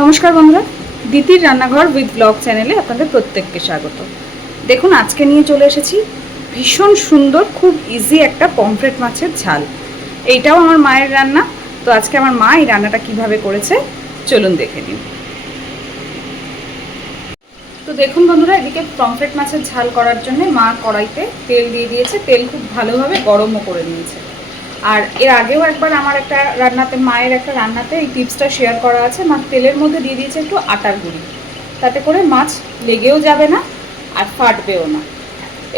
নমস্কার বন্ধুরা, দিতির রান্নাঘর উইথ ব্লগ চ্যানেলে আপনাদের প্রত্যেককে স্বাগত। দেখুন, আজকে নিয়ে চলে এসেছি ভীষণ সুন্দর, খুব ইজি একটা পমফ্রেট মাছের ঝাল। এইটাও আমার মায়ের রান্না। তো আজকে আমার মা এই রান্নাটা কিভাবে করেছে চলুন দেখে নিন। তো দেখুন বন্ধুরা, এদিকে পমফ্রেট মাছের ঝাল করার জন্য মা কড়াইতে তেল দিয়ে দিয়েছে। তেল খুব ভালোভাবে গরমও করে নিয়েছে। আর এর আগেও একবার আমার একটা রান্নাতে, মায়ের একটা রান্নাতে এই টিপসটা শেয়ার করা আছে। মা তেলের মধ্যে দিয়ে দিয়েছে একটু আটার গুঁড়ি, তাতে করে মাছ লেগেও যাবে না আর ফাটবেও না।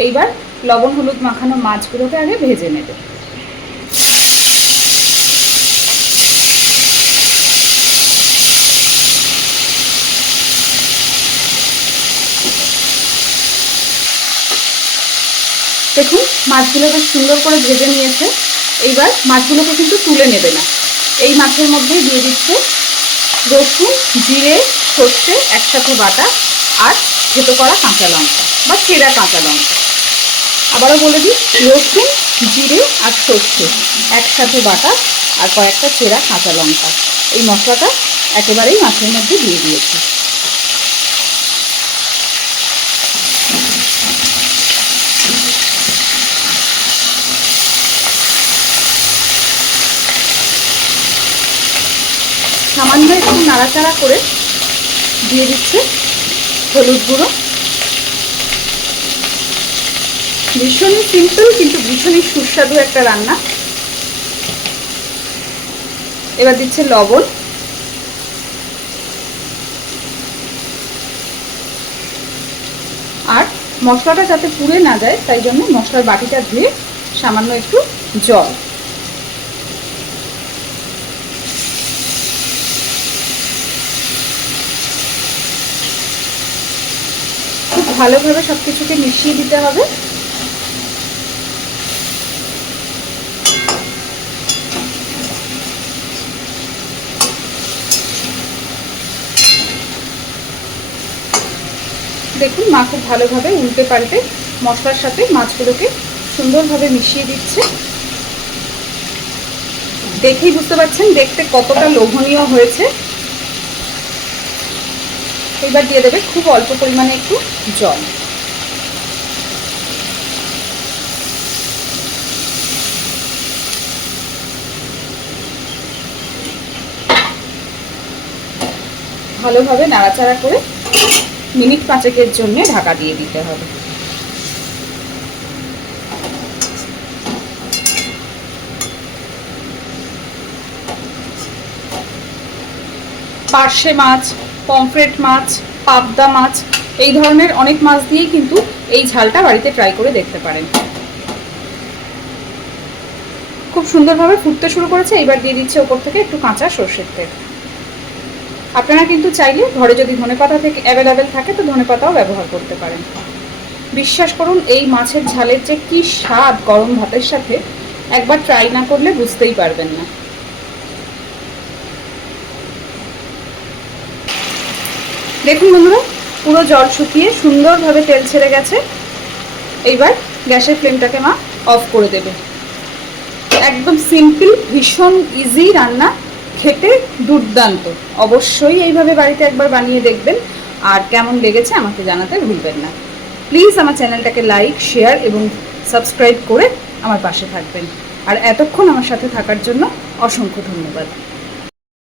এইবার লবণ হলুদ মাখানো মাছগুলোকে আগে ভেজে নেবে। দেখুন, মাছগুলো বেশ সুন্দর করে ভেজে নিয়েছে। এইবার মাছগুলোকে কিন্তু তুলে নেবে না, এই মাছের মধ্যেই দিয়ে দিচ্ছে রসুন, জিরে, সর্ষে একসাথে বাটা আর থেতো করা কাঁচা লঙ্কা বা চেরা কাঁচা লঙ্কা। আবারও বলে দিই, রসুন, জিরে আর সর্ষে একসাথে বাটা আর কয়েকটা চেরা কাঁচা লঙ্কা। এই মশলাটা একেবারেই মাছের মধ্যে দিয়ে দিয়েছি। সামান্য একটু নাড়াচাড়া করে দিয়ে দিচ্ছে হলুদ গুঁড়ো। ভীষণই সিম্পল কিন্তু ভীষণই সুস্বাদু একটা রান্না। এবার দিচ্ছে লবণ, আর মশলাটা যাতে পুড়ে না যায় তাই জন্য মশলার বাটিটা ধুয়ে সামান্য একটু জল। খুব ভালোভাবে সব কিছুকে মিশিয়ে দিতে হবে। দেখুন, মা খুব ভালোভাবে উল্টে পাল্টে মশলার সাথে মাছগুলোকে সুন্দরভাবে মিশিয়ে দিচ্ছে। দেখেই বুঝতে পারছেন দেখতে কতটা লোভনীয় হয়েছে। এবার দিয়ে দেবে খুব অল্প পরিমাণে একটু জল। ভালোভাবে নাড়াচাড়া করে মিনিট 5 জন্য ঢাকা দিয়ে দিতে হবে। পার্শে মাছ, পমফ্রেট মাছ, পাবদা মাছ, এই ধরনের অনেক মাছ দিয়েই কিন্তু এই ঝালটা বাড়িতে ট্রাই করে দেখতে পারেন। খুব সুন্দরভাবে ফুটতে শুরু করেছে। এবার দিয়ে দিচ্ছে ওপর থেকে একটু কাঁচা সর্ষের তেল। আপনারা কিন্তু চাইলে ঘরে যদি ধনেপাতা থেকে অ্যাভেলেবেল থাকে তো ধনেপাতাও ব্যবহার করতে পারেন। বিশ্বাস করুন, এই মাছের ঝালের যে কি স্বাদ গরম ভাতের সাথে, একবার ট্রাই না করলে বুঝতেই পারবেন না। দেখুন বন্ধুরা, পুরো জল শুকিয়ে সুন্দরভাবে তেল ছেড়ে গেছে। এইবার গ্যাসের ফ্লেমটাকে মা অফ করে দেবে। একদম সিম্পল, ভীষণ ইজি রান্না, খেতে দুর্দান্ত। অবশ্যই এইভাবে বাড়িতে একবার বানিয়ে দেখবেন, আর কেমন লেগেছে আমাকে জানাতে ভুলবেন না। প্লিজ আমার চ্যানেলটাকে লাইক, শেয়ার এবং সাবস্ক্রাইব করে আমার পাশে থাকবেন। আর এতক্ষণ আমার সাথে থাকার জন্য অসংখ্য ধন্যবাদ।